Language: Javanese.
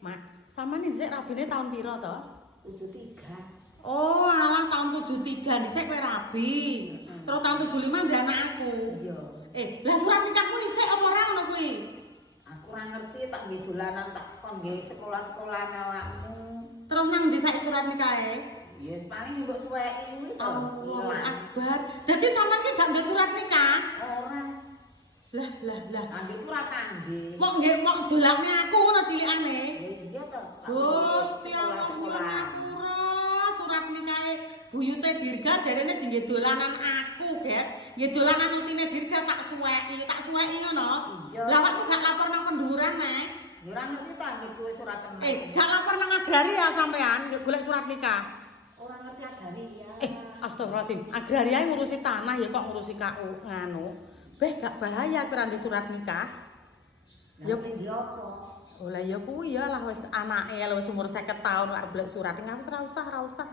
Mak, sampean isik rabine tahun pira to? 73. Oh, alah tahun 73 dhisik kowe rabi. Terus tahun 75 ndek anakku. Iya. Lah surat nikahmu isik apa ora ngono kuwi? Aku ora ngerti tak nggih dolanan tak kon nggih sekolah-sekolahan awakmu. Terus nang ndi saiki surat nikahe? Ya paling mbok suweki kuwi to. Allahu Akbar. Dadi sampean ki gak ndek surat nikah? Ora. Lah. Kangge ora kangge. Mok dolane aku ngono cilikane. Ya iya to. Gusti Allah nyuwun surat nikahe buyute Dirga jarene dinggo dolanan aku, guys. Nggih dolanan utine Dirga tak suweki ngono. Iya. Lah awakmu gak lapor nang penduran, Nek? Ya ora ngerti ta nggih kowe surat kenal. Gak lapor nang agraria sampean golek surat nikah. Ora ngerti agraria. Astagfirullahaladzim. Agraria ngurusi tanah ya kok ngurusi KU nganu. Beh gak bahaya ora ndek surat nikah. Ya ndi apa? Oh lah ya kuwi ya lah wis anake lho wis umur 50 tahun arep golek surat nikah wis ora usah.